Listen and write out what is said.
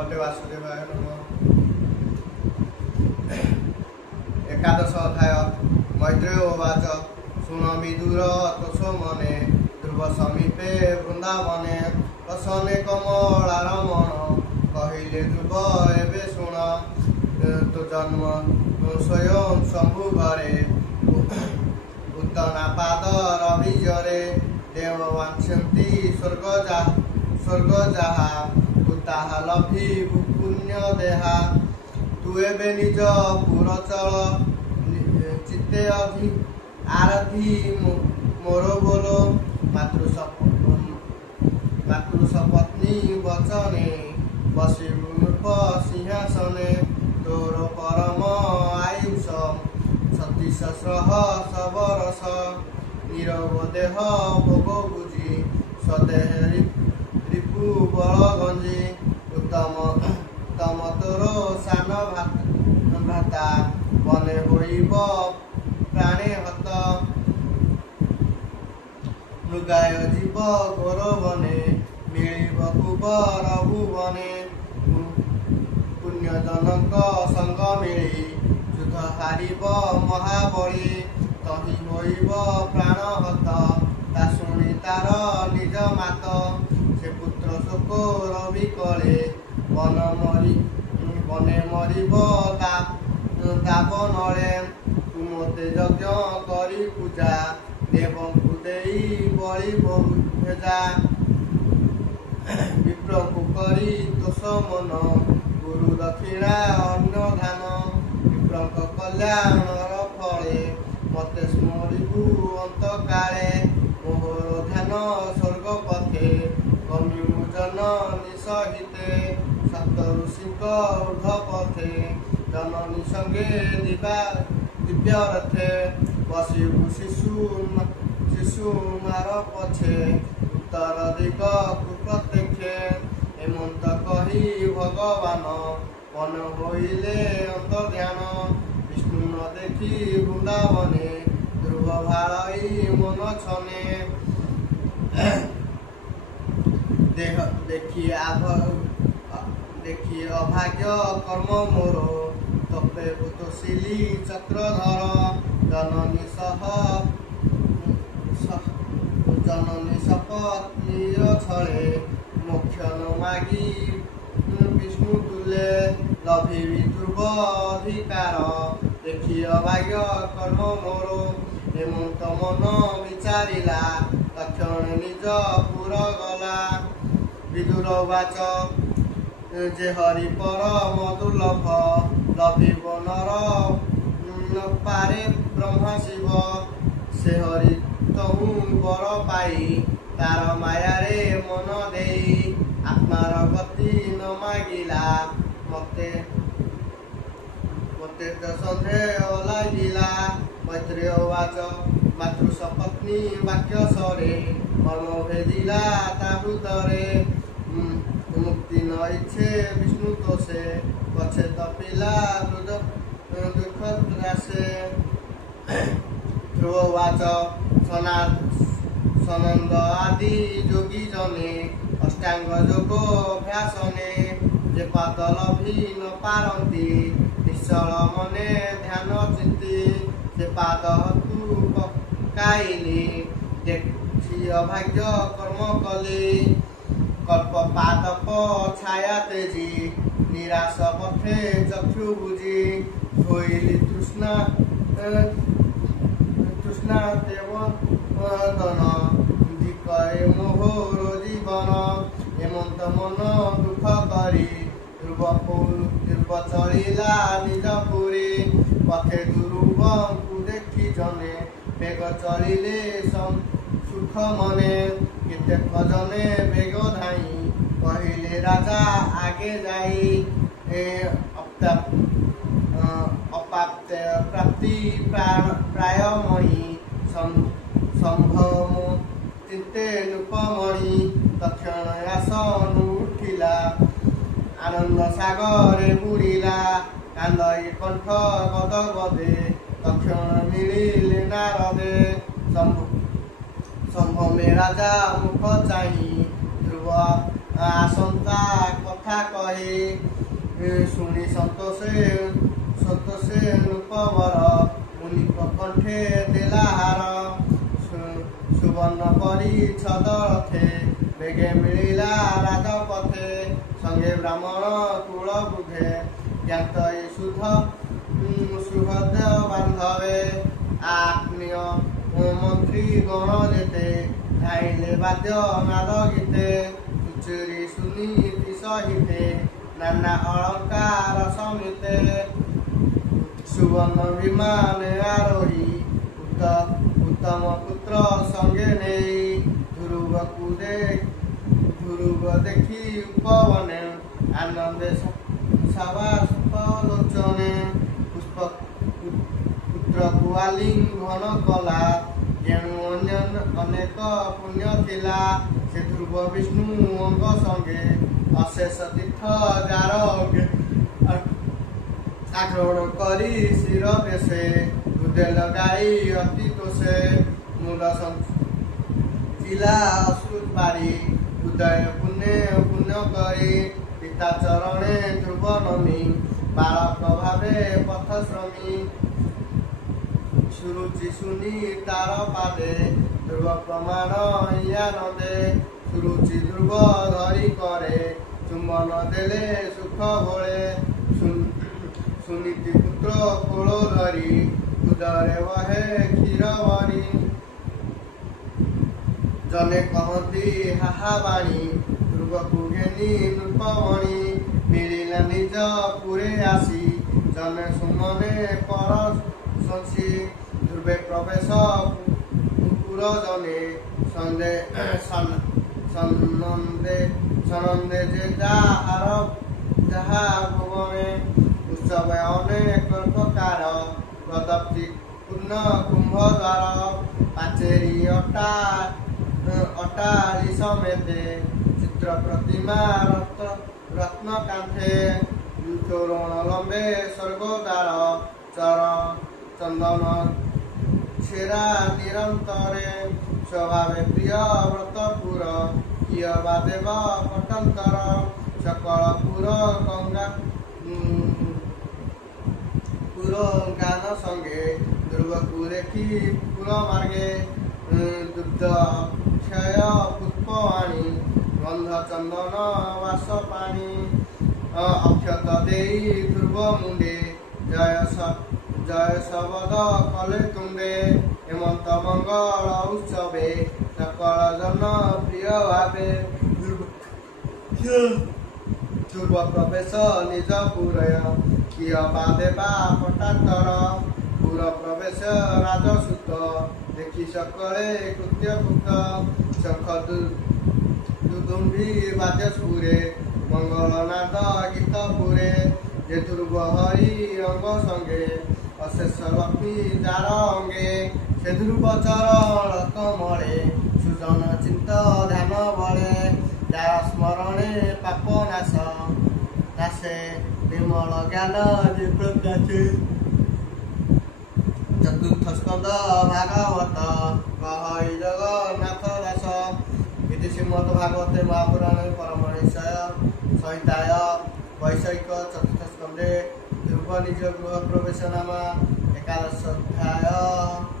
भगवते वासुदेवाय नमः। एकादश अध्याय। मैत्रेय उवाच शुण विदुर तोष मने ध्रुव समीपे वृंदावने रसने कमलारमण कहिले ध्रुव एबे शुण तो जन्म स्वयं शंभु घरे उत्तना पाद रविजरे देव वांछन्ति स्वर्ग जाहा उताहा लभि पुण्य देहा तु एबे निज पुर चल चित्ते आरधि मोर बोलो मातृ सपत्नी वचने बसी नृप सिंहासने तोर परम आयुष 36 सबरस नीरव देह भोग बुझी स्वदेह रिपु बल गंजी उत्तम तोर सान भ्राता बने होइब प्राणे हत मृगाय जीव घोर बने मिलिब कुबर भुवने पुण्यजनक संग मिली युद्ध हारिब महाबली तही होइब प्राण हत ता शुणी तार निज मात से पुत्र शोक रवि कले बने मरिब दावनले तु मते यज्ञ करी पूजा देवଙ୍କୁ देई बलि भेजा विप्रକୁ କରି ତୋଷ ମନ ଗୁରୁ ଦକ୍ଷିଣା ଅନ୍ନ ଧାନ ବିପ୍ରଙ୍କ କଲ୍ୟାଣର ଫଳେ ମତେ ସ୍ମରିବୁ ଅନ୍ତକାଳେ ମୋହର ଧ୍ୟାନ ସ୍ୱର୍ଗ ପଥେ କମିମୁ ଜନନୀ ସହିତେ ସପ୍ତ ଋଷିଙ୍କ ଊର୍ଦ୍ଧ୍ୱ ପଥେ ଜନନୀ ସଙ୍ଗେ ଦିବ୍ୟ ରଥେ ବସିବୁ ଶିଶୁ ମାର ପଛେ ଉତ୍ତର ଦିଗ ପ୍ରତ୍ୟକ୍ଷେ ଏମନ୍ତ କହି ଭଗବାନ ମନ ହୋଇଲେ ଅନ୍ତର୍ଧ୍ୟାନ ବିଷ୍ଣୁ ନ ଦେଖି ବୃନ୍ଦାବନେ ଧ୍ରୁବ ଭାଳଇ ମନ ଛନେ ଦେଖି ଅଭାଗ୍ୟ କର୍ମ ମୋର ତପେ ତୋଷିଲି ଚକ୍ରଧର ଜନନୀ ସପତ୍ନୀର ଛଳେ ମୋକ୍ଷ ନ ମାଗି ବିଷ୍ଣୁ ତୁଲେ ଲଭିବି ଧ୍ରୁବ ଅଧିକାର ଦେଖି ଅଭାଗ୍ୟ କର୍ମ ମୋର ହେମନ୍ତ ମନ ବିଚାରିଲା ତକ୍ଷଣେ ନିଜ ପୁର ଗଲା ବିଦୁର ବାଚ ଯେ ହରି ପର ମଧୁଲଭ ଲଭିବ ନର ପାରେ ବ୍ରହ୍ମା ଶିବ ସେ ହରି ତହୁ ବର ପାଇ ତାର ମାୟାରେ ମନ ଦେଇ ଆତ୍ମାର ଗତି ନ ମାଗିଲା ମତେ ତ ସନ୍ଦେହ ଲାଗିଲା ମୈତ୍ରେୟ ବାଚ ମାତୃ ସପତ୍ନୀ ବାକ୍ୟ ସରେ ମର୍ମ ଭେଦିଲା ତା ହୃଦରେ ମୁକ୍ତି ନ ଇଚ୍ଛେ ବିଷ୍ଣୁ ତୋଷେ ପଛେ ତପିଲା ଦୁଃଖ ତ୍ରାସେ ଧ୍ରୁବ ବାଚ ସନନ୍ଦ ଆଦି ଯୋଗୀ ଜନେ ଅଷ୍ଟାଙ୍ଗ ଯୋଗ ଅଭ୍ୟାସନେ ଯେ ପାଦ ଲଭି ନ ପାରନ୍ତି ନିଶ୍ଚଳ ମନେ ଧ୍ୟାନ ଚିନ୍ତି ସେ ପାଦ ହତୁ ପକାଇଲି ଦେଖି ଅଭାଗ୍ୟ କର୍ମ କଲି କଳ୍ପ ପାଦପ ଛାୟା ତେଜି ନିରାଶ ପଥେ ଚକ୍ଷୁ ବୁଝି ହୋଇଲି ତୃଷ୍ଣା ଦେବଦନ ଧିକରେ ମୋହର ଜୀବନ ହେମନ୍ତ ମନ ଦୁଃଖ କରି ଧ୍ରୁବ ଚଳିଲା ନିଜ ପୁରୀ ପଥେ ଧ୍ରୁବଙ୍କୁ ଦେଖି ଜନେ ବେଗ ଚଳିଲେ ସୁଖ ମନେ କେତେକ ଜନେ ବେଗ ଧାଇଁ କହିଲେ ରାଜା ଆଗେ ଯାଇ ପ୍ରାପ୍ତି ପ୍ରାୟ ମଣି ସମ୍ଭବ ଚିନ୍ତେ ନୃପମଣି ତକ୍ଷଣ ଆସନୁ ଉଠିଲା ଆନନ୍ଦ ସାଗରେ ବୁଡ଼ିଲା କାନ୍ଦଇ କଣ୍ଠ ଗଦ ଗଦେ ତକ୍ଷଣ ମିଳିଲେ ନାରଦେ ସମ୍ଭମେ ରାଜା ମୁଖ ଚାହିଁ ଧ୍ରୁବ ଆସନ୍ତା କଥା କହି শুনি সন্তোষে সন্তোষে নূপবর মুনি কণ্ঠে দেলাহার সুবর্ণ পরিচ্ছদ রথে বেগে মিଳିଲା রাজপথে সঙ্গে ব্রাহ্মণ কুল বৃদ্ধে জ্ঞাত সুধ সুভদ্র বান্ধবে আত্মীয় মন্ত্রী গণ যেতে ধাইলে বাদ্য নাদ গীতে চুরি সুনীতি সহিতে নানা অলঙ্কার সমিতে সুবর্ণ বিমানে আরোহী উত্তম পুত্র সঙ্গে নেই ধ্রুব দেখি উপবনে আনন্দে লোচনে পুত্রକୁ ଆଲିଙ୍ଗନ କଲା ଯେଣୁ ଅନେକ ପୁଣ୍ୟ ଥିଲା ସେ ଧ୍ରୁବ ବିଷ୍ଣୁଙ୍କ ସଙ୍ଗେ ଅଶେଷ ତୀର୍ଥ ଯାର ଆକ୍ରମଣ କରି ଶିର ବେଶେ ହୃଦୟ ଲଗାଇ ଅତି ତୋଷେ ମୁଣ୍ଡ ଥିଲା ଅଶ୍ରୁ ପାରି ହୃଦୟ ପୁଣ୍ୟ କରି ପିତା ଚରଣେ ଧ୍ରୁବ ନମି ବାଳକ ଭାବେ ପଥ ଶ୍ରମୀ ସୁରୁଚି ଶୁନି ତାର ପାଦେ ଧ୍ରୁବ ପ୍ରମାଣ ନଦେ ସୁରୁଚି ଧ୍ରୁବ ଧରି କରେ ଚୁମ୍ବନ ଦେଲେ ସୁଖ ଭଳେ ସୁନୀତି ପୁତ୍ର କୋଳ ଧରି ହୃଦୟରେ ବହେ କ୍ଷୀର ଭରି ଜନେ କହନ୍ତି ହାହା ବାଣୀ ଧ୍ରୁବକୁ ଘେନି ନୃପମଣି ମିଳିଲା ନିଜ ପୁରେ ଆସି ଜନେ ସୁମନେ ପର ଶଶୀ ଧ୍ରୁବେ ପ୍ରବେଶ ପୁର ଜନେ ସନନ୍ଦେ ଯେ ଯାହା ଭୁବନେ ଉତ୍ସବ ଅନେକ ପ୍ରକାର ପ୍ରଦପ୍ତି ପୂର୍ଣ୍ଣ କୁମ୍ଭ ଦ୍ୱାର ପାଚେରୀ ଅଟାଳି ସಮೇତେ ଚିତ୍ର ପ୍ରତିମା ରତ୍ନ କାନ୍ଥେ ତୋରଣ ଲମ୍ବେ ସ୍ୱର୍ଗଦ୍ୱାର ଚନ୍ଦନ ଛେରା ନିରନ୍ତରେ ସ୍ୱଭାବେ ପ୍ରିୟ ବ୍ରତପୁର କିୟ ବା ଦେବ ପଟନ୍ତର ସକଳ ପୁର ଗାନ ସଙ୍ଗେ ଧ୍ରୁବକୁ ଦେଖି ପୁର ମାର୍ଗେ ଦୁଗ୍ଧ କ୍ଷୟ ପୁଷ୍ପ ଆଣି ଗନ୍ଧ ଚନ୍ଦନ ବାସ ପାଣି ଅକ୍ଷତ ଦେଇ ଧ୍ରୁବ ମୁଣ୍ଡେ ଜୟ ଶବଦ କଲେ ତୁଣ୍ଡେ ହେମନ୍ତ ମଙ୍ଗଳ ଉତ୍ସବେ ସକଳ ଜନ ପ୍ରିୟ ଭାବେ ଧ୍ରୁବ ପ୍ରବେଶ ନିଜ ପୁରୟ କିୟ ବା ଦେବା ପଟାନ୍ତର ପୁର ପ୍ରବେଶ ରାଜସୁତ ଦେଖି ସକଳେ କୃତ୍ୟକୃତ ଶଙ୍ଖ ଦୁଦୁମ୍ଭି ବାଦ୍ୟ ସ୍ଫୁରେ ମଙ୍ଗଳନାଦ ଗୀତ ପୁରେ ଯେ ଧ୍ରୁବ ହରି ଅଙ୍ଗ ସଙ୍ଗେ ଅଶେଷ ଲକ୍ଷ୍ମୀ ଯାର ଅଙ୍ଗେ ସେ ଧ୍ରୁବ ଚରଣ କମଳେ ସୁଜନ ଚିନ୍ତ ଧ୍ୟାନ ବଳେ ଯାର ସ୍ମରଣେ ପାପ ନାଶେ ନିର୍ମଳ ଜ୍ଞାନ ପ୍ରକାଶେ ଚତୁର୍ଥ ସ୍କନ୍ଦ ଭାଗବତ କହଇ ଜଗନ୍ନାଥ ଦାସ ଇତି ଶ୍ରୀମଦ୍ ଭାଗବତେ ମହାପୁରାଣେ ପରମହଂସୟ ସଂହିତାୟ ବୈଷୟିକ ଚତୁର୍ଥ ସ୍କନ୍ଧେ ଧ୍ରୁବ ନିଜ ଗୃହ ପ୍ରବେଶ ନାମ ଏକାଦଶ ଅଧ୍ୟାୟ।